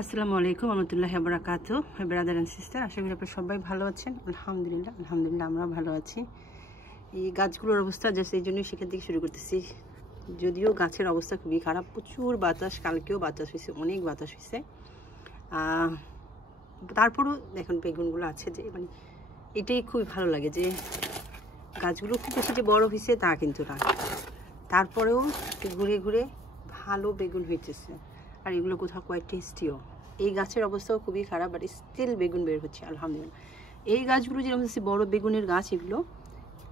আসসালামু আলাইকুম রহমতুল্লাহি ওয়া বারাকাতুহু। মাই ব্রাদার এন্ড সিস্টার, আশা করি আপনারা সবাই ভালো আছেন। আলহামদুলিল্লাহ আমরাও ভালো আছি। এই গাছগুলোর অবস্থা জাস্ট এই জন্যই সেখান থেকে শুরু করতেছি। যদিও গাছের অবস্থা খুবই খারাপ, প্রচুর বাতাস, কালকেও বাতাস হয়েছে, অনেক বাতাস হয়েছে। তারপরও দেখুন বেগুনগুলো আছে, যে মানে এটাই খুবই ভালো লাগে যে গাছগুলো খুব বেশি যে বড় হয়েছে তা কিন্তু না, তারপরেও ঘুরে ঘুরে ভালো বেগুন হইতেছে। আর এগুলো কোথাও কোয়াইট টেস্টিও। এই গাছের অবস্থাও খুবই খারাপ, বাট স্টিল বেগুন বের হচ্ছে আলহামদুলিল্লাহ। এই গাছগুলো যেরকম হচ্ছে বড় বেগুনের গাছ, এগুলো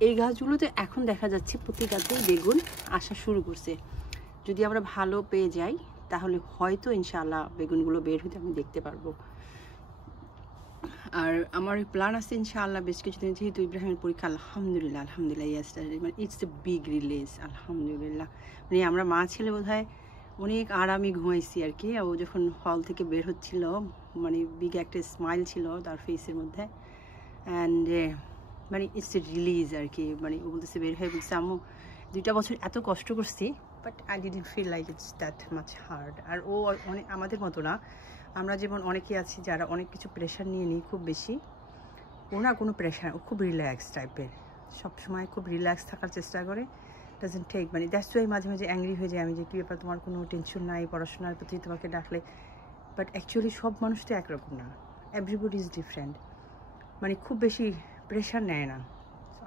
এই গাছগুলোতে এখন দেখা যাচ্ছে প্রতি গাছেই বেগুন আসা শুরু করছে। যদি আমরা ভালো পেয়ে যাই তাহলে হয়তো ইনশাআল্লাহ বেগুনগুলো বের হতে আমি দেখতে পারবো। আর আমার প্ল্যান আছে ইনশাআল্লাহ বেশ কিছুদিন, যেহেতু ইব্রাহিমের পরীক্ষা আলহামদুলিল্লাহ মানে ইটস এ বিগ রিলিজ আলহামদুলিল্লাহ। মানে আমরা মা ছেলে বোধহয় অনেক আরামে ঘুমাইছি আর কি। ও যখন হল থেকে বের হচ্ছিল মানে বিগ একটা স্মাইল ছিল তার ফেসের মধ্যে। অ্যান্ড মানে ইটস এ রিলিজ আর কি। মানে ও বলতেছে, বের হয়ে বলছে, আম্মু 2টা বছর এত কষ্ট করছি, but I didn't feel like it's that much hard. আর ও অনেক আমাদের মতো না। আমরা যেমন অনেকে আছি যারা অনেক কিছু প্রেশার নিয়ে নিই খুব বেশি, ও না কোনো প্রেশার, ও খুব রিল্যাক্স টাইপের, সবসময় খুব রিল্যাক্স থাকার চেষ্টা করে। ডাজেন্ট টেক মানে দ্যাটস ওয়াই মাঝে মাঝে অ্যাংরি হয়ে যায় আমি, যে কী ব্যাপার তোমার কোনো টেনশন নাই পড়াশোনার প্রতি, তোমাকে ডাকলে। বাট অ্যাকচুয়ালি সব মানুষ তো একরকম না, এভরিবডি ইজ ডিফারেন্ট। মানে খুব বেশি প্রেশার নেয় না।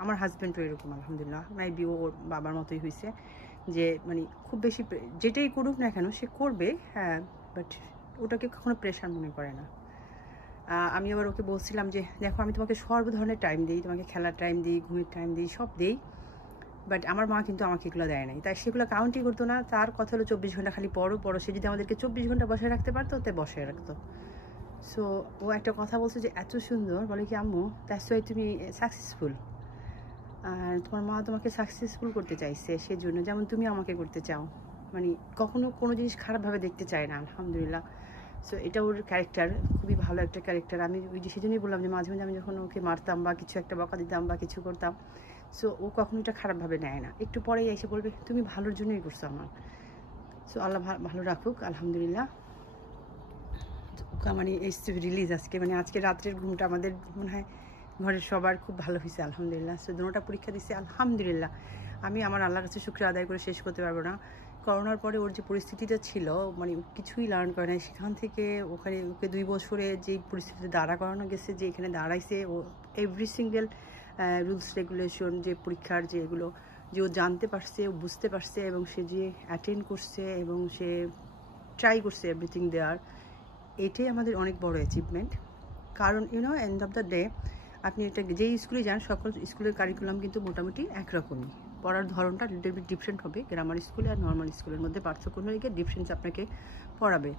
আমার হাজব্যান্ডও এরকম আলহামদুলিল্লাহ, মেবি ওর বাবার মতোই হয়েছে, যে মানে খুব বেশি যেটাই করুক না কেন সে করবে, হ্যাঁ, বাট ওটাকে কখনো প্রেশার মনে করে না। আমি আবার ওকে বলছিলাম যে দেখো, আমি তোমাকে সর্ব ধরনের টাইম দিই, তোমাকে খেলার টাইম দিই, ঘুমের টাইম দিই, সব দিই, বাট আমার মা কিন্তু আমাকে এগুলো দেয় নাই। তাই সেগুলো কাউন্টই করতো না। তার কথা হলো 24 ঘন্টা খালি পড়ো। সে যদি আমাদেরকে 24 ঘন্টা বসায় রাখতে পারতো তাই বসায় রাখতো। সো ও একটা কথা বলছে যে এত সুন্দর, বলে কি আম্মু দ্যাটস ওয়াই তুমি সাকসেসফুল। আর তোমার মা তোমাকে সাকসেসফুল করতে চাইছে, সেজন্য যেমন তুমি আমাকে করতে চাও। মানে কখনো কোনো জিনিস খারাপভাবে দেখতে চায় না আলহামদুলিল্লাহ। সো এটা ওর ক্যারেক্টার, খুবই ভালো একটা ক্যারেক্টার। আমি ওই যে সেজন্যই বললাম যে মাঝে মাঝে আমি যখন ওকে মারতাম বা কিছু একটা বকা দিতাম বা কিছু করতাম, সো ও কখনো এটা খারাপভাবে নেয় না। একটু পরেই এসে বলবে তুমি ভালোর জন্যই করছো আমার। সো আল্লাহ ভালো রাখুক আলহামদুলিল্লাহ। মানে এই রিলিজ আজকে, মানে আজকে রাত্রের ঘুমটা আমাদের মনে হয় ঘরের সবার খুব ভালো হয়েছে আলহামদুলিল্লাহ। সো দুটোটা পরীক্ষা দিচ্ছে আলহামদুলিল্লাহ। আমি আমার আল্লাহর কাছে শুকরিয়া আদায় করে শেষ করতে পারবো না। করোনার পরে ওর যে পরিস্থিতিটা ছিল, মানে কিছুই লার্ন করে নাই। সেখান থেকে ওখানে ওকে 2 বছরে যেই পরিস্থিতিতে দাঁড়া করানো গেছে, যে এখানে দাঁড়াইছে, ও এভরি সিঙ্গেল রুলস রেগুলেশন, যে পরীক্ষার যে এগুলো, যে ও জানতে পারছে, ও বুঝতে পারছে, এবং সে যে অ্যাটেন্ড করছে এবং সে ট্রাই করছে এভরিথিং দেয়ার, এটাই আমাদের অনেক বড় অ্যাচিভমেন্ট। কারণ এন্ড অফ দ্য ডে আপনি এটা যেই স্কুলে যান, সকল স্কুলের কারিকুলাম কিন্তু মোটামুটি একরকমই। পড়ার ধরনটা লিটল বিট ডিফারেন্ট হবে। গ্রামার স্কুলে আর নর্মাল স্কুলের মধ্যে পার্থক্য হয়ে গিয়ে ডিফারেন্স আপনাকে পড়াবে,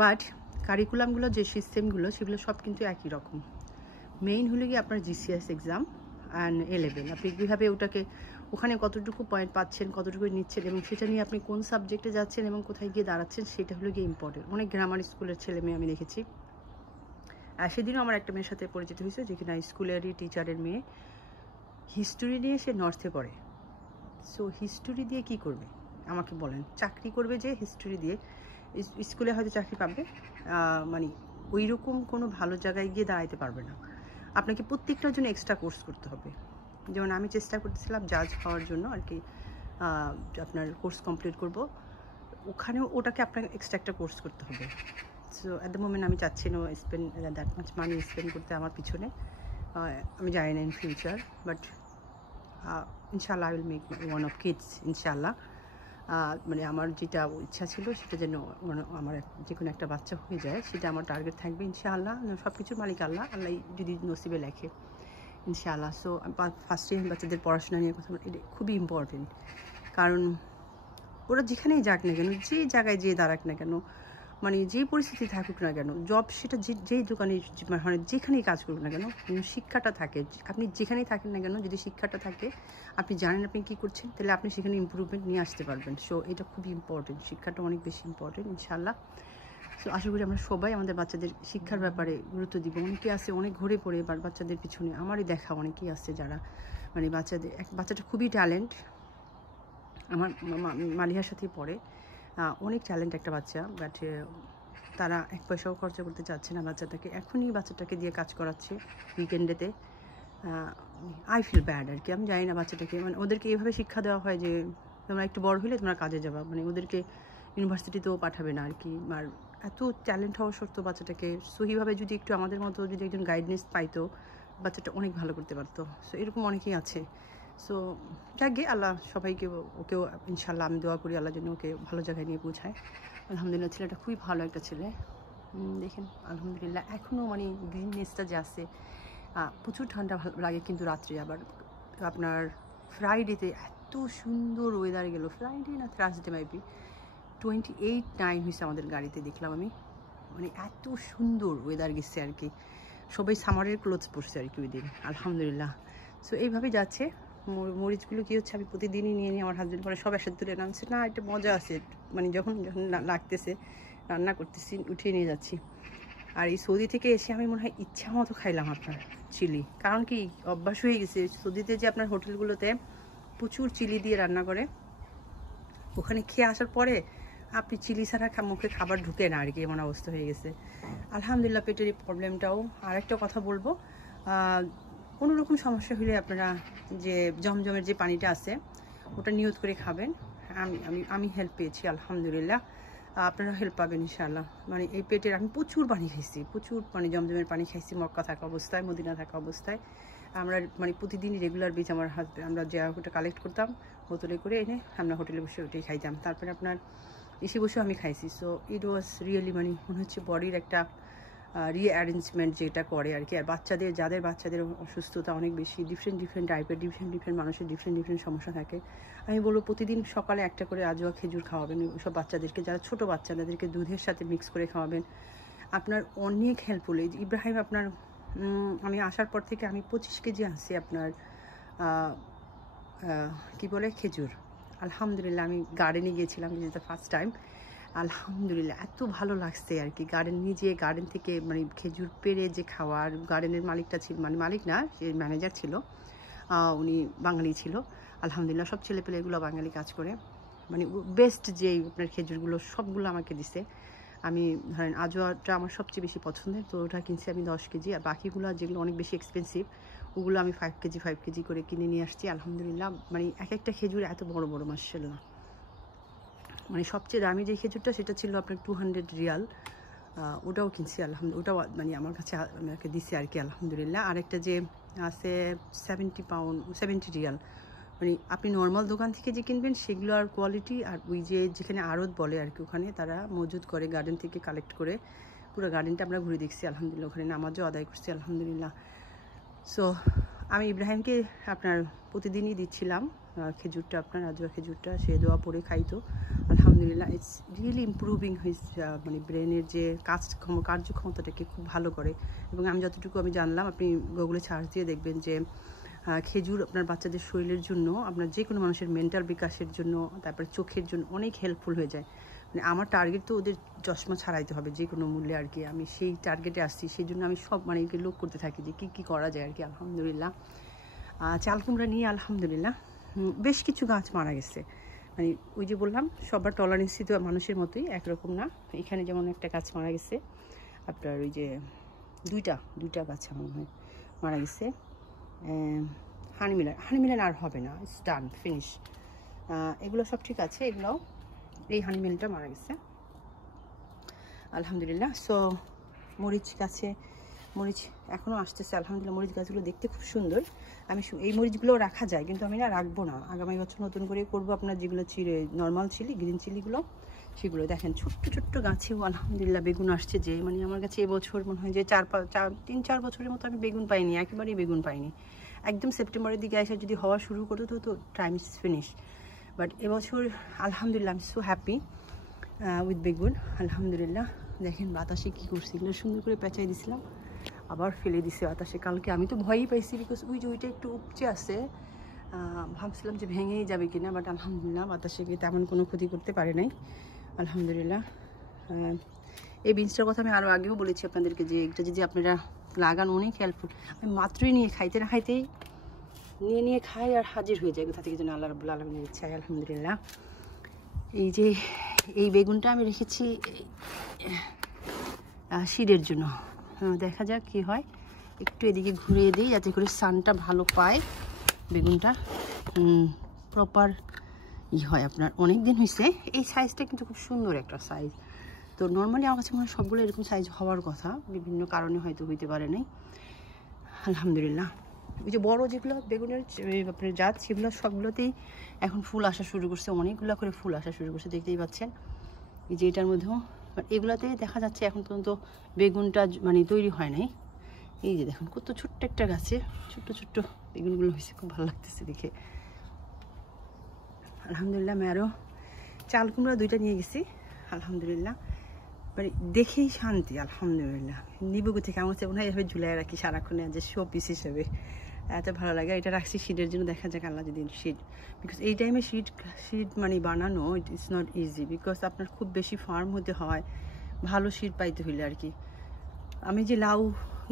বাট কারিকুলামগুলো যে সিস্টেমগুলো সেগুলো সব কিন্তু একই রকম। মেইন হলো গিয়ে আপনার জিসিএস এক্সাম অ্যান্ড A-level, আপনি কীভাবে ওটাকে ওখানে কতটুকু পয়েন্ট পাচ্ছেন, কতটুকু নিচ্ছেন, এবং সেটা নিয়ে আপনি কোন সাবজেক্টে যাচ্ছেন এবং কোথায় গিয়ে দাঁড়াচ্ছেন, সেটা হলো গিয়ে ইম্পর্টেন্ট। অনেক গ্রামার স্কুলের ছেলে মেয়ে আমি দেখেছি। সেদিনও আমার একটা মেয়ের সাথে পরিচিত হয়েছে, যে কিনা স্কুলেরই টিচারের মেয়ে, হিস্টোরি নিয়ে সে নর্থে পড়ে। সো হিস্টোরি দিয়ে কি করবে আমাকে বলেন? চাকরি করবে যে হিস্টোরি দিয়ে? স্কুলে হয়তো চাকরি পাবে, মানে ওই রকম কোনো ভালো জায়গায় গিয়ে দাঁড়াইতে পারবে না। আপনাকে প্রত্যেকটার জন্য এক্সট্রা কোর্স করতে হবে। যেমন আমি চেষ্টা করতেছিলাম জাজ হওয়ার জন্য আর কি, আপনার কোর্স কমপ্লিট করব, ওখানেও ওটাকে আপনাকে এক্সট্রা একটা কোর্স করতে হবে। সো অ্যাট দ্য মোমেন্ট আমি চাচ্ছি না spend that much money spend করতে আমার পিছনে। আমি জানি না ইন ফিউচার, বাট ইনশাআল্লাহ I will make one of kids ইনশাআল্লাহ। মানে আমার যেটা ইচ্ছা ছিল সেটা যেন আমার যে কোনো একটা বাচ্চা হয়ে যায়, সেটা আমার টার্গেট থাকবে ইনশাআল্লাহ। সব কিছুর মালিক আল্লাহ, আল্লাহ যদি নসিবে লেখে ইনশাআল্লাহ। সো ফার্স্টে বাচ্চাদের পড়াশোনা নিয়ে কথা বলি, এটা খুবই ইম্পর্টেন্ট। কারণ ওরা যেখানেই যাক না কেন, যে জায়গায় যেয়ে দাঁড়াক না কেন, মানে যে পরিস্থিতি থাকুক না কেন, জব সেটা যেই দোকানে মানে যেখানেই কাজ করুক না কেন, শিক্ষাটা থাকে। আপনি যেখানেই থাকেন না কেন, যদি শিক্ষাটা থাকে, আপনি জানেন আপনি কী করছেন, তাহলে আপনি সেখানে ইম্প্রুভমেন্ট নিয়ে আসতে পারবেন। সো এটা খুবই ইম্পর্টেন্ট, শিক্ষাটা অনেক বেশি ইম্পর্টেন্ট ইনশাআল্লাহ। সো আশা করি আমরা সবাই আমাদের বাচ্চাদের শিক্ষার ব্যাপারে গুরুত্ব দিব। অনেকে আছে অনেক ঘুরে পড়ে বাচ্চাদের পিছনে, আমারই দেখা অনেকেই আছে যারা মানে বাচ্চাটা খুবই ট্যালেন্ট, আমার মালিহার সাথেই পড়ে, অনেক ট্যালেন্ট একটা বাচ্চা, বাট তারা এক পয়সাও খরচা করতে চাচ্ছে না বাচ্চাটাকে, এখনই বাচ্চাটাকে দিয়ে কাজ করাচ্ছে উইকেন্ডেতে। আই ফিল ব্যাড আর কি। আমি জানি না বাচ্চাটাকে, মানে ওদেরকে এইভাবে শিক্ষা দেওয়া হয় যে তোমরা একটু বড় হলে তোমরা কাজে যাবা, মানে ওদেরকে ইউনিভার্সিটিতেও পাঠাবে না আর কি। আর এত ট্যালেন্ট হওয়া সত্ত্বেও বাচ্চাটাকে সহিভাবে যদি একটু আমাদের মতো যদি একজন গাইডেন্স পাইতো, বাচ্চাটা অনেক ভালো করতে পারতো। সো এরকম অনেকেই আছে। সো যাকে আল্লাহ সবাইকে, ওকেও ইনশাল্লাহ আমি দোয়া করি আল্লাহ যেন ওকে ভালো জায়গায় নিয়ে পৌঁছায়। আলহামদুলিল্লাহ ছেলেটা খুবই ভালো একটা ছেলে। দেখেন আলহামদুলিল্লাহ এখনও মানে গ্রিননেসটা যে আছে। প্রচুর ঠান্ডা ভালো লাগে কিন্তু রাত্রে। আবার আপনার ফ্রাইডেতে এত সুন্দর ওয়েদার গেল, ফ্রাইডে না থার্সডে মাইবি 28-9 হয়েছে আমাদের গাড়িতে, দেখলাম আমি। মানে এত সুন্দর ওয়েদার গেছে আর কি। সবাই সামারের ক্লোথস পরছে আর কি ওই দিন, আলহামদুলিল্লাহ। সো এইভাবে যাচ্ছে। মরিচগুলো কী হচ্ছে, আমি প্রতিদিনই নিয়ে নিয়ে আমার হাজব্যান্ড পরে সব একসাথে তুলে নামছে, না একটা মজা আছে, মানে যখন যখন লাগতেছে রান্না করতেছি উঠিয়ে নিয়ে যাচ্ছি। আর এই সৌদি থেকে এসে আমি মনে হয় ইচ্ছা মতো খাইলাম আপনার চিলি, কারণ কি অভ্যাস হয়ে গেছে সৌদিতে যে আপনার হোটেলগুলোতে প্রচুর চিলি দিয়ে রান্না করে, ওখানে খেয়ে আসার পরে আপনি চিলি ছাড়া মুখে খাবার ঢুকে না আর কি, এমন অবস্থা হয়ে গেছে। আলহামদুলিল্লাহ পেটের এই প্রবলেমটাও। আর একটা কথা বলবো, কোনো রকম সমস্যা হলে আপনারা যে জমজমের যে পানিটা আছে ওটা নিয়ত করে খাবেন। আমি হেল্প পেয়েছি আলহামদুলিল্লাহ, আপনারা হেল্প পাবেন ইনশাআল্লাহ। মানে এই পেটের আমি প্রচুর পানি খাইছি, প্রচুর মানে জমজমের পানি খাইছি মক্কা থাকা অবস্থায়, মদিনা থাকা অবস্থায়। আমরা মানে প্রতিদিনই রেগুলার বেচ আমার হাজব্যান্ড আমরা যে ওটা কালেক্ট করতাম বোতলে করে এনে আমরা হোটেলে বসে ওটাই খাইতাম। তারপরে আপনার এসে বসেও আমি খাইছি। সো ইট ওয়াজ রিয়েলি মানে মনে হচ্ছে বডির একটা রিঅ্যারেঞ্জমেন্ট যেটা করে আর কি। আর বাচ্চাদের, যাদের বাচ্চাদের অসুস্থতা অনেক বেশি, ডিফারেন্ট টাইপের, ডিফারেন্ট মানুষের ডিফারেন্ট সমস্যা থাকে, আমি বলবো প্রতিদিন সকালে একটা করে আজওয়া খেজুর খাওয়াবেন সব বাচ্চাদেরকে, যারা ছোটো বাচ্চা তাদেরকে দুধের সাথে মিক্স করে খাওয়াবেন। আপনার অনেক হেল্পফুল। এই ইব্রাহিম আপনার আমি আসার পর থেকে আমি 25 কেজি আসছি আপনার কি বলে খেজুর। আলহামদুলিল্লাহ আমি গার্ডেনে গিয়েছিলাম, this is the first time. আলহামদুলিল্লাহ এত ভালো লাগছে আর কি। গার্ডেন থেকে মানে খেজুর পেড়ে যে খাওয়া। আর গার্ডেনের মালিকটা ছিল, মানে মালিক না, সে ম্যানেজার ছিল, উনি বাঙালি ছিল। আলহামদুলিল্লাহ সব ছেলেপেলে এগুলো বাঙালি কাজ করে। মানে বেস্ট যে আপনার খেজুরগুলো সবগুলো আমাকে দিছে। আমি ধরেন আজওয়াটা আমার সবচেয়ে বেশি পছন্দের, তো ওটা কিনছি আমি 10 কেজি। আর বাকিগুলো যেগুলো অনেক বেশি এক্সপেন্সিভ ওগুলো আমি 5 কেজি করে কিনে নিয়ে আসছি আলহামদুলিল্লাহ। মানে এক একটা খেজুর এত বড় বড় মাশাআল্লাহ। মানে সবচেয়ে দামি যে খেজুরটা সেটা ছিল আপনার 200 রিয়াল, ওটাও কিনছি আলহামদুলিল্লাহ। ওটাও মানে আমার কাছে আমাকে দিছে আর কি আলহামদুলিল্লাহ। আরেকটা যে আছে 70 রিয়াল। মানে আপনি নর্মাল দোকান থেকে যে কিনবেন সেগুলো আর কোয়ালিটি, আর ওই যে যেখানে আড়ত বলে আর কি, ওখানে তারা মজুদ করে গার্ডেন থেকে কালেক্ট করে। পুরো গার্ডেনটা আমরা ঘুরে দেখছি আলহামদুলিল্লাহ, ওখানে নামাজও আদায় করছি আলহামদুলিল্লাহ। সো আমি ইব্রাহিমকে আপনার প্রতিদিনই দিচ্ছিলাম খেজুরটা, আপনার আজওয়া খেজুরটা, সে দোয়া পড়ে খাইতো আলহামদুলিল্লাহ। ইটস রিয়েলি ইমপ্রুভিং হিজ মানে ব্রেনের যে কার্যক্ষমতাটাকে খুব ভালো করে। এবং আমি যতটুকু আমি জানলাম, আপনি গুগলে সার্চ দিয়ে দেখবেন যে খেজুর আপনার বাচ্চাদের শরীরের জন্য, আপনার যে কোনো মানুষের মেন্টাল বিকাশের জন্য, তারপরে চোখের জন্য অনেক হেল্পফুল হয়ে যায়। মানে আমার টার্গেট তো ওদের চশমা ছাড়াইতে হবে যে কোনো মূল্যে আর কি। আমি সেই টার্গেটে আসছি, সেই জন্য আমি সব মানে লোক করতে থাকি যে কী করা যায় আর কি আলহামদুলিল্লাহ। চাল কুমড়া নিয়ে আলহামদুলিল্লাহ বেশ কিছু গাছ মারা গেছে। মানে ওই যে বললাম সবার টলারেন্সি তো মানুষের মতোই একরকম না। এখানে যেমন একটা গাছ মারা গেছে আপনার, ওই যে দুইটা গাছ আমার হয় মারা গেছে। হানিমিলান আর হবে না, ইটস ডান, ফিনিশ। এগুলো সব ঠিক আছে, এগুলোও এই হানিমিলটা মারা গেছে আলহামদুলিল্লাহ। সো মরিচ গাছে মরিচ এখনও আসতেছে আলহামদুলিল্লাহ। মরিচ গাছগুলো দেখতে খুব সুন্দর। আমি এই মরিচগুলো রাখা যায়, কিন্তু আমি না রাখবো না, আগামী বছর নতুন করে করবো। আপনার যেগুলো নর্মাল চিলি, গ্রিন চিলিগুলো, সেগুলো দেখেন ছোট্ট গাছেও আলহামদুলিল্লাহ বেগুন আসছে। যে মানে আমার কাছে এবছর মনে হয় যে 3-4 বছরের মতো আমি বেগুন পাইনি, একেবারেই বেগুন পাইনি। একদম সেপ্টেম্বরের দিকে এসে যদি হওয়া শুরু করতো তো টাইম ইজ ফিনিশ। বাট এবছর আলহামদুলিল্লাহ আমি সো হ্যাপি উইথ বেগুন আলহামদুলিল্লাহ। দেখেন বাতাসে কী করছি, এগুলো সুন্দর করে পেঁচাই দিছিলাম, আবার ফেলে দিছে বাতাসে। কালকে আমি তো ভয়ই পাইছি, বিকজ ওইটা একটু উপচে আছে, ভাবছিলাম যে ভেঙেই যাবে কিনা, বাট আলহামদুলিল্লাহ বাতাসে গিয়ে তেমন কোনো ক্ষতি করতে পারে নাই আলহামদুলিল্লাহ। এই বিনসটার কথা আমি আরও আগেও বলেছি আপনাদেরকে যে এটা যদি আপনারা লাগান অনেক হেল্পফুল। আমি মাত্রই নিয়ে খাইতে না খাইতেই নিয়ে খাই আর হাজির হয়ে যায়, কোথা থেকে যেন আল্লাহ রাব্বুল আলামিনের ইচ্ছায় আলহামদুলিল্লাহ। এই যে এই বেগুনটা আমি রেখেছি শীতের জন্য। দেখা যাক কি হয়, একটু এদিকে ঘুরিয়ে দিই যাতে করে সানটা ভালো পায় বেগুনটা, প্রপার হয়। আপনার অনেক দিন হয়েছে। এই সাইজটা কিন্তু খুব সুন্দর একটা সাইজ। তো নর্মালি আমার কাছে মনে হয় সবগুলো এরকম সাইজ হওয়ার কথা, বিভিন্ন কারণে হয়তো হইতে পারে নাই। আলহামদুলিল্লাহ। ওই যে বড়ো যেগুলো বেগুনের আপনার জাত, সেগুলো সবগুলোতেই এখন ফুল আসা শুরু করছে, অনেকগুলো করে ফুল আসা শুরু করছে, দেখতেই পাচ্ছেন। এই যে এটার মধ্যেও এগুলাতে দেখা যাচ্ছে এখন পর্যন্ত বেগুনটা মানে তৈরি হয় নাই। এই যে দেখুন কত ছোট্ট একটা গাছে ছোট্ট ছোট্ট বেগুনগুলো হয়েছে, খুব ভালো লাগতেছে দেখে। আলহামদুলিল্লাহ। আমি আরও চাল কুমড়া 2টা নিয়ে গেছি। আলহামদুলিল্লাহ, মানে দেখেই শান্তি। আলহামদুলিল্লাহ। নিবুগু থেকে আমার মনে হয় এভাবে ঝুলাই রাখি সারাক্ষণে, যে শো পিস হিসেবে এত ভালো লাগে। এটা রাখছি শীতের জন্য, দেখা যাক আল্লাহ যদি শীত, বিকজ এই টাইমে শীত মানে বানানো ইটস নট ইজি, বিকজ আপনার খুব বেশি ফার্ম হতে হয় ভালো শীত পাইতে হইলে আর কি। আমি যে লাউ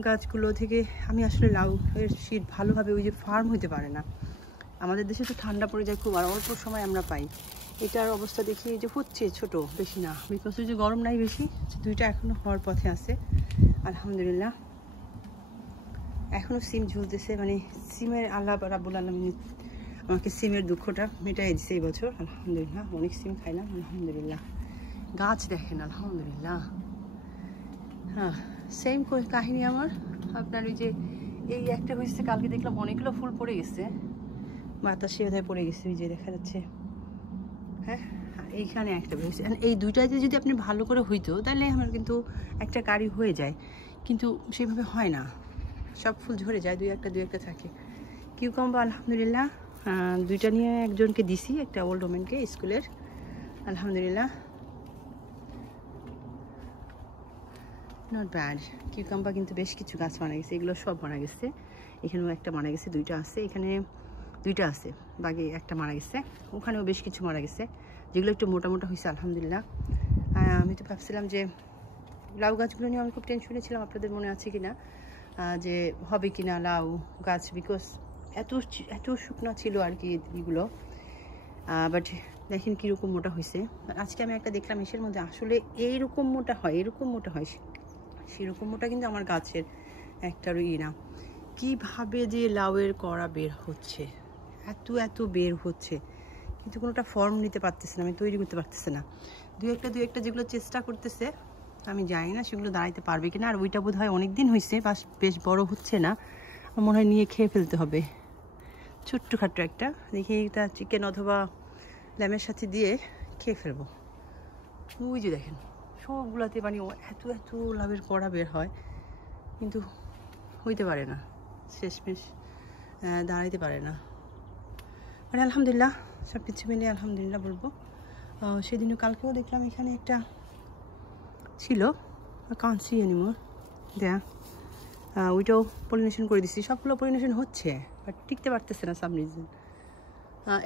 গাছগুলো থেকে আমি আসলে লাউ এর শীত ভালোভাবে ওই যে ফার্ম হতে পারে না। আমাদের দেশে তো ঠান্ডা পড়ে যায় খুব, আর অল্প সময় আমরা পাই। এটার অবস্থা দেখি যে হচ্ছে ছোট, বেশি না, বিকজ ওই যে গরম নাই বেশি। 2টা এখনও হওয়ার পথে আছে। আলহামদুলিল্লাহ। এখনও সিম ঝুলতেছে, মানে সিমের আল্লাহ রাব্বুল আলামিন আমাকে সিমের দুঃখটা মেটাই দিচ্ছে এই বছর। আলহামদুলিল্লাহ, অনেক সিম খাইলাম। আলহামদুলিল্লাহ। গাছ দেখেন, আলহামদুলিল্লাহ। হ্যাঁ, সেম কাহিনী আমার। আপনার ওই যে এই একটা হয়েছে, কালকে দেখলাম অনেকগুলো ফুল পড়ে গেছে, বাতাসে বোধহয় পড়ে গেছে, ওই যে দেখা যাচ্ছে। হ্যাঁ, এইখানে একটা হয়েছে। এই 2টাতে যদি আপনি ভালো করে হইতো তাহলে আমার কিন্তু একটা গাড়ি হয়ে যায়, কিন্তু সেভাবে হয় না, সব ফুল ঝরে যায়, 2-1 থাকে। কিউকাম্বা আলহামদুলিল্লাহ 2টা নিয়ে একজনকে দিছি, একটা ওল্ড ওমেনকে স্কুলের। আলহামদুলিল্লাহ, নট ব্যাড। কিউকাম্বা কিন্তু বেশ কিছু গাছ মারা গেছে, এগুলো সব মারা গেছে। এখানেও একটা মারা গেছে, 2টা আছে, এখানে 2টা আছে, বাকি একটা মারা গেছে। ওখানেও বেশ কিছু মারা গেছে, যেগুলো একটু মোটা মোটা হয়েছে। আলহামদুলিল্লাহ। আমি তো ভাবছিলাম যে লাউ গাছগুলো নিয়ে আমি খুব টেনশনে ছিলাম, আপনাদের মনে আছে কি না, যে হবে কি না লাউ গাছ, বিকজ এত শুকনো ছিল আর কি এগুলো। বাট দেখেন কীরকম মোটা হয়েছে। আজকে আমি একটা দেখলাম এসের মধ্যে, আসলে এরকম মোটা হয়, এরকম মোটা হয়, সেরকম মোটা কিন্তু আমার গাছের একটারও না। কীভাবে যে লাউয়ের কড়া বের হচ্ছে, এত বের হচ্ছে, কিন্তু কোনোটা ফর্ম নিতে পারতেছে না, আমি তৈরি করতে পারতেছে না। দু একটা যেগুলো চেষ্টা করতেছে, আমি জানি না সেগুলো দাঁড়াইতে পারবে কিনা। আর ওইটা বোধ হয় অনেকদিন হয়েছে, বেশ বড় হচ্ছে না, আমার মনে হয় নিয়ে খেয়ে ফেলতে হবে। ছোট্টখাট্টো একটা দেখি, এটা চিকেন অথবা ল্যামের সাথে দিয়ে খেয়ে ফেলবো। ওই যে দেখেন সবগুলোতে মানে এত লাভের কড়া বের হয়, কিন্তু হইতে পারে না, শেষমেশ দাঁড়াইতে পারে না। মানে আলহামদুলিল্লাহ, সব কিছু মিলিয়ে আলহামদুলিল্লাহ বলবো। সেদিনও কালকেও দেখলাম এখানে একটা ছিল, কাঁচি অ্যানিমোর দেয়া, ওইটাও পলিনেশন করে দিচ্ছি। সবগুলো পলিনেশন হচ্ছে, বাট টিকতে পারতেছে না সাম রিজন।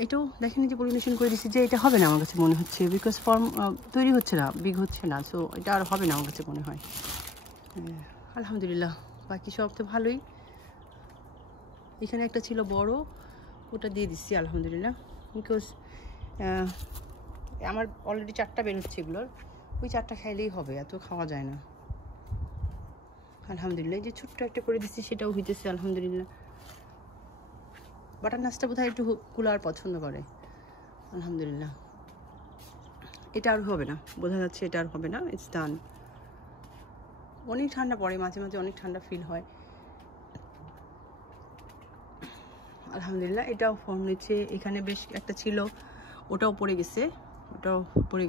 এটাও দেখেন যে পলিনেশন করে দিচ্ছি, যে এটা হবে না আমার কাছে মনে হচ্ছে, বিকজ ফর্ম তৈরি হচ্ছে না, বিগ হচ্ছে না, সো এটা আর হবে না আমার কাছে মনে হয়। আলহামদুলিল্লাহ, বাকি সব তো ভালোই। এখানে একটা ছিল বড়, ওটা দিয়ে দিচ্ছি আলহামদুলিল্লাহ, বিকজ আমার অলরেডি 4টা বেরোচ্ছে এগুলোর, ওই 4টা খাইলেই হবে, এত খাওয়া যায় না। আলহামদুলিল্লাহ, যে ছোট্ট একটা করে দিচ্ছি সেটাও হইতেছে আলহামদুলিল্লাহ। বাটার নাচটা বোধহয় একটু কুলার পছন্দ করে। আলহামদুলিল্লাহ, এটা আর হবে না, বোঝা যাচ্ছে এটা আর হবে না, ইটস ডান। অনেক ঠান্ডা পড়ে, মাঝে মাঝে অনেক ঠান্ডা ফিল হয়। আলহামদুলিল্লাহ, এটাও ফর্ম নিচ্ছে। এখানে বেশ একটা ছিল, ওটাও পড়ে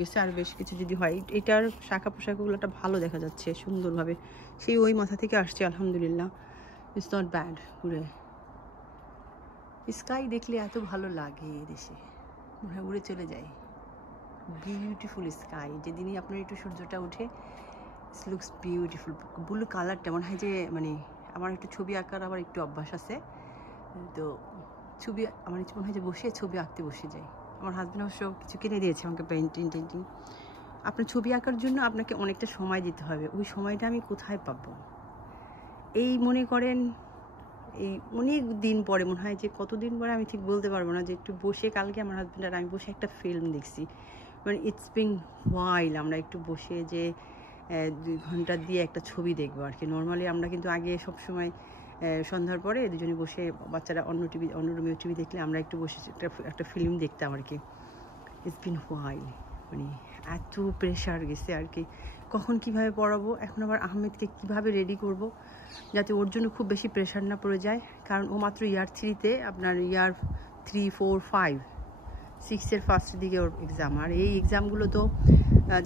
গেছে, আর বেশ কিছু যদি হয়। এটার শাখা পোশাকগুলোটা ভালো দেখা যাচ্ছে সুন্দরভাবে, সেই ওই মাথা থেকে আসছে। আলহামদুলিল্লাহ, ইটস নট ব্যাড। ঘুরে স্কাই দেখলে এত ভালো লাগে, দেশে মনে হয় উড়ে চলে যায়। বিউটিফুল স্কাই, যেদিনই আপনার একটু সূর্যটা উঠে, ইটস লুকস বিউটিফুল। ব্লু কালারটা মনে হয় যে, মানে আমার একটু ছবি আঁকার আবার একটু অভ্যাস আছে, তো ছবি আমার মনে হয় যে বসে ছবি আঁকতে বসে যাই। আমার হাজব্যান্ড অবশ্য কিছু কিনে দিয়েছে আমাকে, পেন্টিং। আপনার ছবি আঁকার জন্য আপনাকে অনেকটা সময় দিতে হবে, ওই সময়টা আমি কোথায় পাবো? এই মনে করেন এই অনেক দিন পরে, মনে হয় যে কতদিন পরে আমি ঠিক বলতে পারবো না, যে একটু বসে, কালকে আমার হাজব্যান্ড আর আমি বসে একটা ফিল্ম দেখছি, মানে ইটস বিং ওয়াইল, আমরা একটু বসে যে 2 ঘন্টা দিয়ে একটা ছবি দেখবো আর কি। নর্মালি আমরা কিন্তু আগে সবসময় সন্ধ্যার পরে দুজনে বসে, বাচ্চারা অন্য রুমে টিভি দেখলে আমরা একটু বসে একটা ফিল্ম দেখতাম আর কি। ইটস বিন হোয়াইল, মানে এত প্রেশার গেছে আর কি। কখন কিভাবে পড়াবো, এখন আবার আহমেদকে কিভাবে রেডি করব যাতে ওর জন্য খুব বেশি প্রেশার না পড়ে যায়, কারণ ও মাত্র ইয়ার 3-তে, আপনার ইয়ার 3, 4, 5, 6-এর ফার্স্টের দিকে ওর এক্সাম। আর এই এক্সামগুলো তো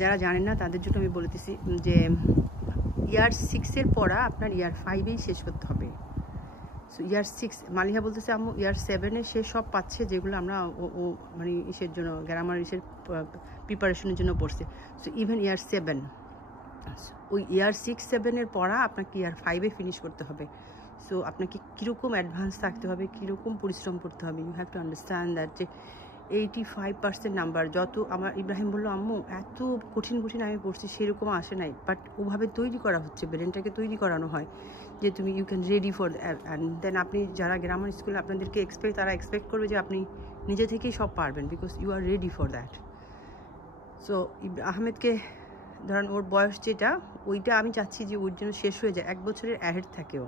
যারা জানেন না তাদের জন্য আমি বলতেছি যে ইয়ার 6-এর পড়া আপনার ইয়ার 5-এই শেষ করতে হবে। সো ইয়ার 6, মালিহা বলতেছে আম্মু ইয়ার 7-এ সে সব পাচ্ছে যেগুলো আমরা ও মানে ইসের জন্য, গ্রামার ইসের প্রিপারেশনের জন্য পড়ছে। সো ইভেন ইয়ার 7, ওই ইয়ার 6-7-এর পড়া আপনাকে ইয়ার 5-এ ফিনিশ করতে হবে। সো আপনাকে কীরকম অ্যাডভান্স থাকতে হবে, কীরকম পরিশ্রম করতে হবে, you have to understand that যে 85% নাম্বার যত আমার ইব্রাহিম বললো আম্মু এত কঠিন আমি পড়ছি সেরকম আসে নাই, বাট ওভাবে তৈরি করা হচ্ছে, ব্রেনটাকে তৈরি করানো হয় যে তুমি you can ready for and then আপনি যারা গ্রামার স্কুলে আপনাদেরকে তারা এক্সপেক্ট করবে যে আপনি নিজে থেকেই সব পারবেন, because you are ready for that. So আহমেদকে ধরেন ওর বয়স যেটা, ওইটা আমি চাচ্ছি যে ওর জন্য শেষ হয়ে যায়, 1 বছরের অ্যাহেড থাকেও,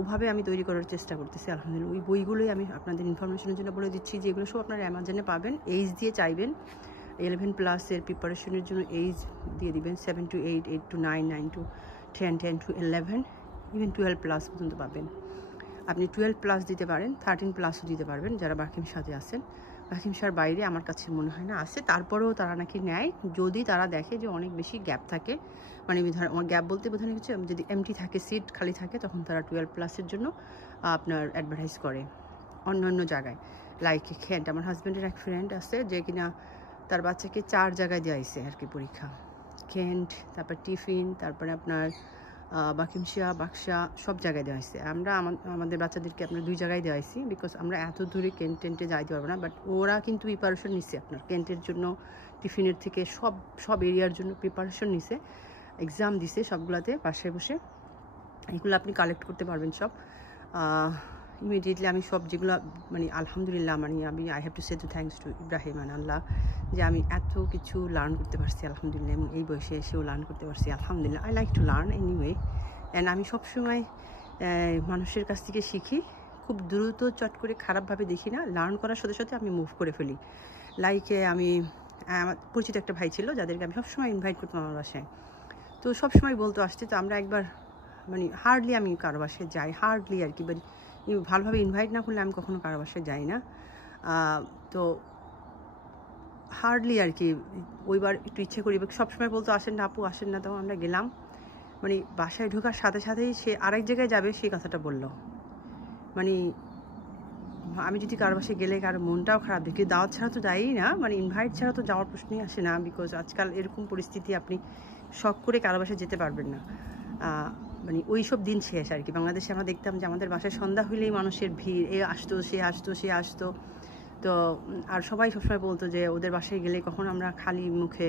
ওভাবে আমি তৈরি করার চেষ্টা করতেছি আলহামদুলিল্লাহ। ওই বইগুলোই আমি আপনাদের ইনফরমেশনের জন্য বলে দিচ্ছি যে এগুলো সব আপনারা অ্যামাজনে পাবেন। এইজ দিয়ে চাইবেন 11+এর প্রিপারেশনের জন্য এইজ দিয়ে দিবেন 7 to 8, 8 to 9, 9 to 10, 10 to 11, even 12+ পর্যন্ত পাবেন। আপনি 12+ দিতে পারেন, 13+ও দিতে পারবেন যারা বাকিম সাথে আছেন। বাকিম সার বাইরে আমার কাছে মনে হয় না আছে, তারপরেও তারা নাকি নেয় যদি তারা দেখে যে অনেক বেশি গ্যাপ থাকে, মানে আমার গ্যাপ বলতে বোঝানো হচ্ছে যদি এমটি থাকে, সিট খালি থাকে, তখন তারা 12+এর জন্য আপনার অ্যাডভার্টাইজ করে অন্য জায়গায়। লাইক খেন্ট, আমার হাজব্যান্ডের এক ফ্রেন্ড আছে যে কিনা তার বাচ্চাকে 4 জায়গায় দেওয়াইছে আর কি পরীক্ষা, খেন্ট, তারপর টিফিন, তারপরে আপনার বাকিমশিয়া, বাক্সা, সব জায়গায় দেওয়া হয়েছে। আমরা আমাদের বাচ্চাদেরকে আপনার 2 জায়গায় দেওয়াইছি, বিকজ আমরা এত দূরে কেন্টে যাইতে পারবো না, বাট ওরা কিন্তু প্রিপারেশন নিচ্ছে আপনার কেন্টের জন্য, টিফিনের থেকে সব এরিয়ার জন্য প্রিপারেশন নিছে, এক্সাম দিছে সবগুলাতে বাসায় বসে। এগুলো আপনি কালেক্ট করতে পারবেন সব ইমিডিয়েটলি। আমি সব যেগুলো মানে আলহামদুলিল্লাহ, মানে I have to say to thanks to Ibrahim and আল্লাহ যে আমি এত কিছু লার্ন করতে পারছি আলহামদুলিল্লাহ, এবং এই বয়সে এসেও লার্ন করতে পারছি আলহামদুলিল্লাহ। I like to learn anyway, and আমি সবসময় মানুষের কাছ থেকে শিখি, খুব দ্রুত চট করে খারাপভাবে দেখি না, লার্ন করার সাথে সাথে আমি মুভ করে ফেলি। লাইকে আমি আমার পরিচিত একটা ভাই ছিল যাদেরকে আমি সবসময় ইনভাইট করতাম আমার বাসায়, তো সবসময় বলতো আসছে, তো আমরা একবার মানে হার্ডলি আমি কারো বাসায় যাই, হার্ডলি আর কি, মানে ভালোভাবে ইনভাইট না করলে আমি কখনো কারো বাসায় যাই না, তো হার্ডলি আর কি ওইবার একটু ইচ্ছে করি। সবসময় বলতো আসেন না আপু, আসেন না, তো আমরা গেলাম, মানে বাসায় ঢোকার সাথে সাথেই সে আরেক জায়গায় যাবে সেই কথাটা বললো। মানে আমি যদি কারো বাসায় গেলে কারো মনটাও খারাপ দেখি, দাওয়াত ছাড়া তো যাই না, মানে ইনভাইট ছাড়া তো যাওয়ার প্রশ্নই আসে না, বিকজ আজকাল এরকম পরিস্থিতি, আপনি শখ করে কারো বাসায় যেতে পারবেন না, মানে ওই সব দিন শেষ আর কি। বাংলাদেশে আমরা দেখতাম যে আমাদের বাসায় সন্ধ্যা হইলেই মানুষের ভিড়, এ আসতো সে আসতো, তো আর সবাই সবসময় বলতো যে ওদের বাসায় গেলে কখন আমরা খালি মুখে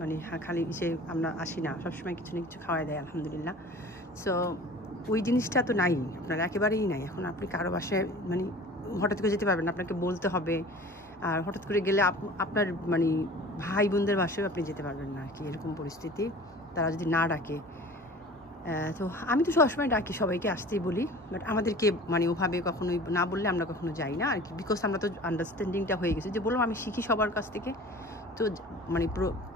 মানে খালি এসে আমরা আসি না, সবসময় কিছু না কিছু খাওয়াই দেয় আলহামদুলিল্লাহ। সো ওই জিনিসটা তো নাই, আপনার একেবারেই নাই। এখন আপনি কারো বাসায় মানে হঠাৎ করে যেতে পারবেন না, আপনাকে বলতে হবে, আর হঠাৎ করে গেলে আপনার মানে ভাই বোনদের বাসায়ও আপনি যেতে পারবেন না আর কি, এরকম পরিস্থিতি, তারা যদি না ডাকে। তো আমি তো সবসময় ডাকি, সবাইকে আসতেই বলি, বাট আমাদেরকে মানে ওভাবে কখনোই না বললে আমরা কখনো যাই না আর কি, বিকজ আমরা তো আন্ডারস্ট্যান্ডিংটা হয়ে গেছে যে বললাম আমি শিখি সবার কাছ থেকে। তো মানে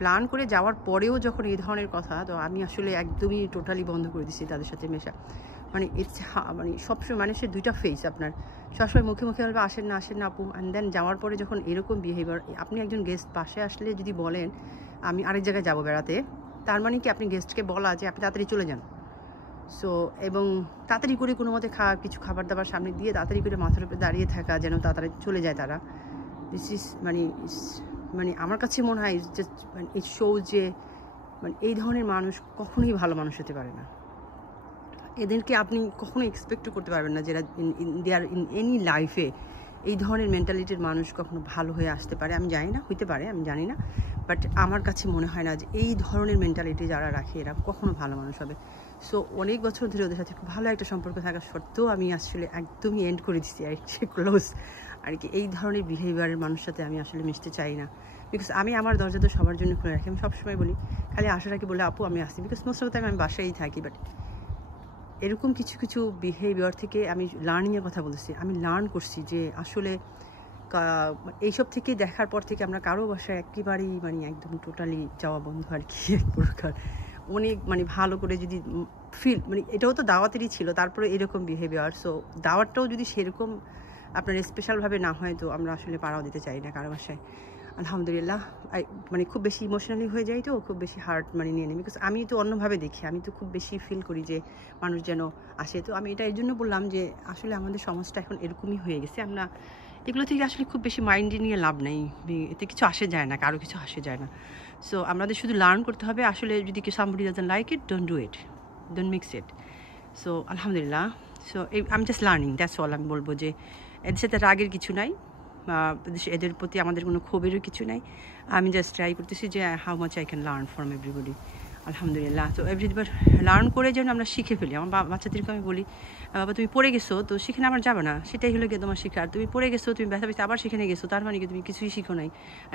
প্ল্যান করে যাওয়ার পরেও যখন এই ধরনের কথা, তো আমি আসলে একদমই টোটালি বন্ধ করে দিচ্ছি তাদের সাথে মেশা। মানে মানে সবসময় মানুষের 2টা ফেস, আপনার সবসময় মুখে বলবে আসেন না আপু, অ্যান্ড দেন যাওয়ার পরে যখন এরকম বিহেভিয়ার, আপনি একজন গেস্ট বাসায় আসলে যদি বলেন আমি আরেক জায়গায় যাবো বেড়াতে, তার মানে কি আপনি গেস্টকে বলা যে আপনি তাড়াতাড়ি চলে যান। সো এবং তাড়াতাড়ি করে কোনো মতে কিছু খাবার দাবার সামনে দিয়ে তাড়াতাড়ি করে মাথার উপরে দাঁড়িয়ে থাকা যেন তাড়াতাড়ি চলে যায় তারা, দিস ইজ মানে আমার কাছে মনে হয় মানে ইট শোজ যে মানে এই ধরনের মানুষ কখনোই ভালো মানুষ হতে পারে না। এদেরকে আপনি কখনো এক্সপেক্টও করতে পারবেন না যারা দেয়ার ইন এনি লাইফে এই ধরনের মেন্টালিটির মানুষ কখনো ভালো হয়ে আসতে পারে। আমি জানি না, হইতে পারে, আমি জানি না, বাট আমার কাছে মনে হয় না যে এই ধরনের মেন্টালিটি যারা রাখে এরা কখনো ভালো মানুষ হবে। সো অনেক বছর ধরে ওদের সাথে খুব ভালো একটা সম্পর্ক থাকা সত্ত্বেও আমি আসলে একদমই এন্ড করে দিচ্ছি আর কি, ক্লোজ আর কি। এই ধরনের বিহেভিয়ারের মানুষের সাথে আমি আসলে মিশতে চাই না, বিকজ আমি আমার দরজা তো সবার জন্য খুলে রাখি। আমি সবসময় বলি খালি আসার আগে বলে আপু আমি আসি, because most of the time আমি বাসায়ই থাকি। বাট এরকম কিছু কিছু বিহেভিয়ার থেকে আমি লার্নিংয়ের কথা বলতেছি, আমি লার্ন করছি যে আসলে এইসব থেকে দেখার পর থেকে আমরা কারো বাসায় একেবারেই মানে একদম টোটালি যাওয়া বন্ধ আর কি। এক প্রকার অনেক মানে ভালো করে যদি ফিল, মানে এটাও তো দাওয়াতেরই ছিল, তারপরে এরকম বিহেভিয়ার। সো দাওয়াতটাও যদি সেরকম আপনার স্পেশালভাবে না হয় তো আমরা আসলে পাড়াও দিতে চাই না কারো বাসায়। আলহামদুলিল্লাহ মানে খুব বেশি ইমোশনালি হয়ে যাই, তো খুব বেশি হার্ট মানে নিয়ে নিই, বিকজ আমি তো অন্যভাবে দেখি, আমি তো খুব বেশি ফিল করি যে মানুষ যেন আসে। তো আমি এটা এই জন্য বললাম যে আসলে আমাদের সমাজটা এখন এরকমই হয়ে গেছে, আমরা এগুলো থেকে আসলে খুব বেশি মাইন্ডে নিয়ে লাভ নেই, এতে কিছু আসে যায় না, কারো কিছু আসে যায় না। সো আমাদের শুধু লার্ন করতে হবে আসলে যদি কি somebody doesn't like it, don't do it, don't mix it. So আলহামদুলিল্লাহ, সো আমি জাস্ট লার্নিং, দ্যাটস অল। আমি বলবো যে এদের সাথে রাগের কিছু নাই, এদের প্রতি আমাদের কোনো ক্ষোভেরও কিছু নাই। আমি জাস্ট ট্রাই করতেছি যে how much I can learn from everybody. আলহামদুলিল্লাহ। তো এভরিবার লার্ন করে যেন আমরা শিখে ফেলি। আমার বাচ্চাদেরকে আমি বলি বাবা তুমি পড়ে গেছো তো সেখানে আমার যাবে না, সেটাই হলো গিয়ে তোমার শিখার। তুমি পড়ে গেছো, তুমি ব্যথা পেয়েছো, আবার সেখানে গেছো, তার মানে কি তুমি কিছুই শিখো নাই,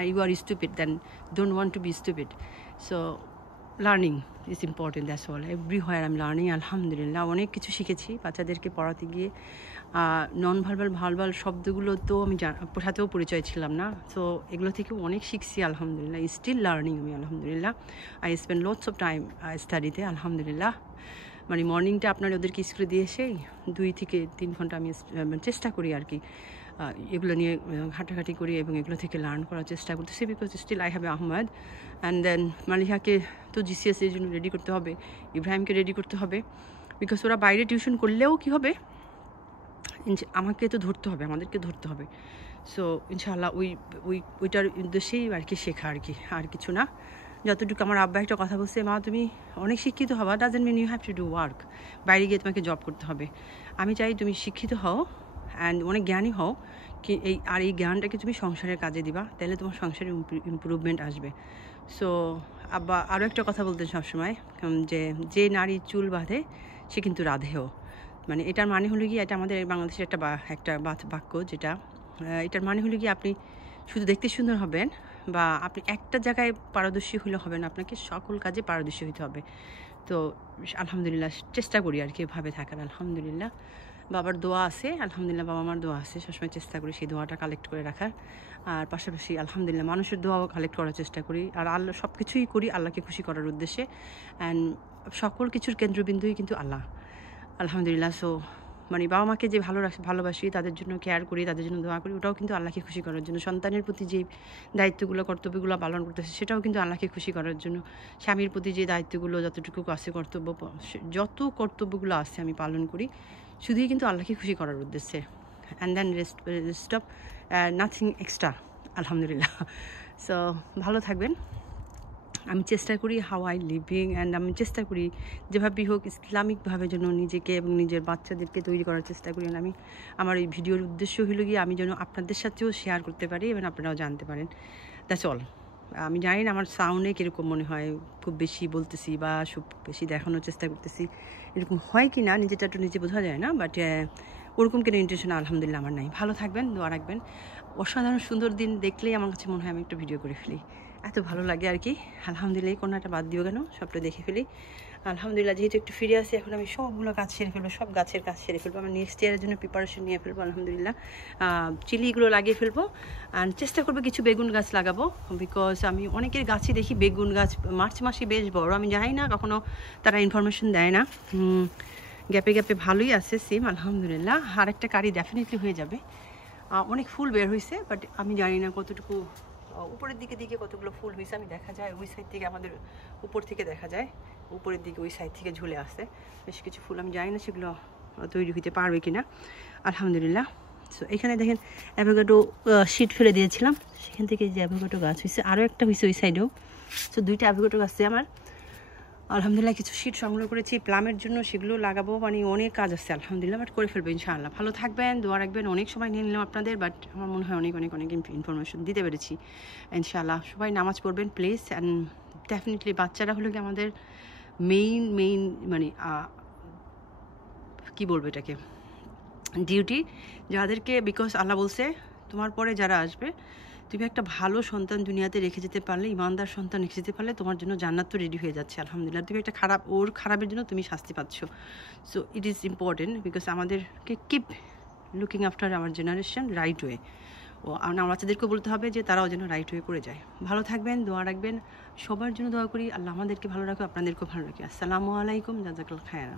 you are stupid, then don't want to be stupid. So learning is important, that's all. Everywhere I am learning. আলহামদুলিল্লাহ অনেক কিছু শিখেছি বাচ্চাদেরকে পড়াতে গিয়ে। নন ভার্বাল ভার্বাল শব্দগুলো তো আমি সাথেও পরিচয় ছিলাম না, তো এগুলো থেকে অনেক শিখছি আলহামদুলিল্লাহ। স্টিল লার্নিং আমি আলহামদুলিল্লাহ। I spend lots of time স্টাডিতে আলহামদুলিল্লাহ। মানে মর্নিংটা আপনার ওদেরকে স্কুলে দিয়ে এসেই 2 থেকে 3 ঘন্টা আমি চেষ্টা করি আর কি এগুলো নিয়ে ঘাটাঘাটি করি এবং এগুলো থেকে লার্ন করার চেষ্টা করতেছি, because still I have Ahmed and then মালিহাকে তো GCSE এর জন্য রেডি করতে হবে, ইব্রাহিমকে রেডি করতে হবে, বিকজ ওরা বাইরে টিউশন করলেও কী হবে আমাকে তো ধরতে হবে, আমাদেরকে ধরতে হবে। সো ইনশাআল্লাহ ওইটার উদ্দেশ্যেই আর কি শেখা আর কি, আর কিছু না। যতটুকু আমার আব্বা একটা কথা বলছে, মা তুমি অনেক শিক্ষিত হওয়া doesn't mean you have to do work, বাইরে গিয়ে তোমাকে জব করতে হবে। আমি চাই তুমি শিক্ষিত হও অ্যান্ড অনেক জ্ঞানী হও, কি এই জ্ঞানটাকে তুমি সংসারের কাজে দিবা, তাহলে তোমার সংসারে ইমপ্রুভমেন্ট আসবে। সো আব্বা আরও একটা কথা বলতেন সবসময় যে নারী চুল বাঁধে সে কিন্তু রাধেও। মানে এটার মানে হলো কি, এটা আমাদের বাংলাদেশের একটা বাক্য, যেটা এটার মানে হলো কি আপনি শুধু দেখতে সুন্দর হবেন বা আপনি একটা জায়গায় পারদর্শী হলে হবে না, আপনাকে সকল কাজে পারদর্শী হতে হবে। তো আলহামদুলিল্লাহ চেষ্টা করি আর কি এভাবে থাকার। আলহামদুলিল্লাহ বাবার দোয়া আছে, আলহামদুলিল্লাহ বাবা মার দোয়া আছে, সবসময় চেষ্টা করি সেই দোয়াটা কালেক্ট করে রাখার। আর পাশাপাশি আলহামদুলিল্লাহ মানুষের দোয়াও কালেক্ট করার চেষ্টা করি। আর আল্লাহ সব কিছুই করি আল্লাহকে খুশি করার উদ্দেশ্যে, অ্যান্ড সকল কিছুর কেন্দ্রবিন্দুই কিন্তু আল্লাহ। আলহামদুলিল্লাহ। সো মানে বাবা মাকে যে ভালোবাসি, তাদের জন্য কেয়ার করি, তাদের জন্য দোয়া করি, ওটাও কিন্তু আল্লাহকে খুশি করার জন্য। সন্তানের প্রতি যে দায়িত্বগুলো কর্তব্যগুলো পালন করতেছে সেটাও কিন্তু আল্লাহকে খুশি করার জন্য। স্বামীর প্রতি যে দায়িত্বগুলো যতটুকু আছে যত কর্তব্যগুলো আছে আমি পালন করি শুধুই কিন্তু আল্লাহকে খুশি করার উদ্দেশ্যে, and then rest of nothing extra. আলহামদুলিল্লাহ। সো ভালো থাকবেন। আমি চেষ্টা করি হাউ আই লিভিং, অ্যান্ড আমি চেষ্টা করি যেভাবেই হোক ইসলামিকভাবে যেন নিজেকে এবং নিজের বাচ্চাদেরকে তৈরি করার চেষ্টা করি। আমি আমার এই ভিডিওর উদ্দেশ্য হলো গিয়ে আমি যেন আপনাদের সাথেও শেয়ার করতে পারি এবং আপনারাও জানতে পারেন, দ্যাটস অল। আমি জানি না আমার সাউন্ডে কীরকম মনে হয়, খুব বেশি বলতেছি বা খুব বেশি দেখানোর চেষ্টা করতেছি, এরকম হয় কি না নিজেটা একটু নিজে বোঝা যায় না, বাট ওরকম কোনো ইন্টেনশন আলহামদুলিল্লাহ আমার নাই। ভালো থাকবেন, দোয়া রাখবেন। অসাধারণ সুন্দর দিন দেখলেই আমার কাছে মনে হয় আমি একটু ভিডিও করে ফেলি, এত ভালো লাগে আর কি। আলহামদুলিল্লাহ কোনো একটা বাদ দিও কেন, সবটা দেখে ফেলি। আলহামদুলিল্লাহ যেহেতু একটু ফিরে আসি এখন আমি সবগুলো কাজ সেরে ফেলবো, সব গাছের কাজ সেরে ফেলবো, আমার নেক্সট ইয়ারের জন্য প্রিপারেশন নিয়ে ফেলবো। আলহামদুলিল্লাহ চিলিগুলো লাগিয়ে ফেলবো, অ্যান্ড চেষ্টা করবো কিছু বেগুন গাছ লাগাবো, বিকজ আমি অনেকের গাছই দেখি বেগুন গাছ মার্চ মাসে বেশ বড়, আমি জানি না কখনো তারা ইনফরমেশন দেয় না। গ্যাপে গ্যাপে ভালোই আছে সিম আলহামদুলিল্লাহ। আর একটা কারি ডেফিনেটলি হয়ে যাবে, অনেক ফুল বের হয়েছে, বাট আমি জানি না কতটুকু উপরের দিকে কতগুলো ফুল হয়েছে। আমি দেখা যায় ওই সাইড থেকে, আমাদের উপর থেকে দেখা যায় উপরের দিকে ওই সাইড থেকে ঝুলে আসে বেশ কিছু ফুল, আমি জানি না সেগুলো তৈরি হইতে পারবে কিনা। আলহামদুলিল্লাহ। সো এখানে দেখেন অ্যাভোকাডো শীট ফেলে দিয়েছিলাম, সেখান থেকে যে অ্যাভোকাডো গাছ হয়েছে, আরও একটা হয়েছে ওই সাইডেও। সো 2টা অ্যাভোকাডো গাছ আছে আমার। আলহামদুলিল্লাহ কিছু শীট সংগ্রহ করেছি প্লামের জন্য, সেগুলো লাগাবো, মানে অনেক কাজ আছে আলহামদুলিল্লাহ, বাট করে ফেলবো ইনশাআল্লাহ। ভালো থাকবেন, দোয়া রাখবেন। অনেক সময় নিয়ে নিলাম আপনাদের, বাট আমার মনে হয় অনেক ইনফরমেশন দিতে পেরেছি ইনশাআল্লাহ। সবাই নামাজ পড়বেন প্লিজ, অ্যান্ড ডেফিনেটলি বাচ্চারা হলো কি আমাদের মেইন মানে কি বলবো এটাকে ডিউটি যাদেরকে, বিকজ আল্লাহ বলছে তোমার পরে যারা আসবে তুমি একটা ভালো সন্তান দুনিয়াতে রেখে যেতে পারলে, ইমানদার সন্তান রেখে যেতে পারলে তোমার জন্য জান্নাত তো রেডি হয়ে যাচ্ছে আলহামদুলিল্লাহ। তুমি একটা ওর খারাপের জন্য তুমি শাস্তি পাচ্ছ। So it is important because আমাদেরকে keep looking after our generation right way. আমার বাচ্চাদেরকেও বলতে হবে যে তারাও যেন রাইট ওয়ে করে যায়। ভালো থাকবেন, দোয়া রাখবেন, সবার জন্য দোয়া করি। আল্লাহ আমাদেরকে ভালো রাখো, আপনাদেরকেও ভালো রাখি। আসসালামু আলাইকুম, জাযাকাল্লাহ খায়রা।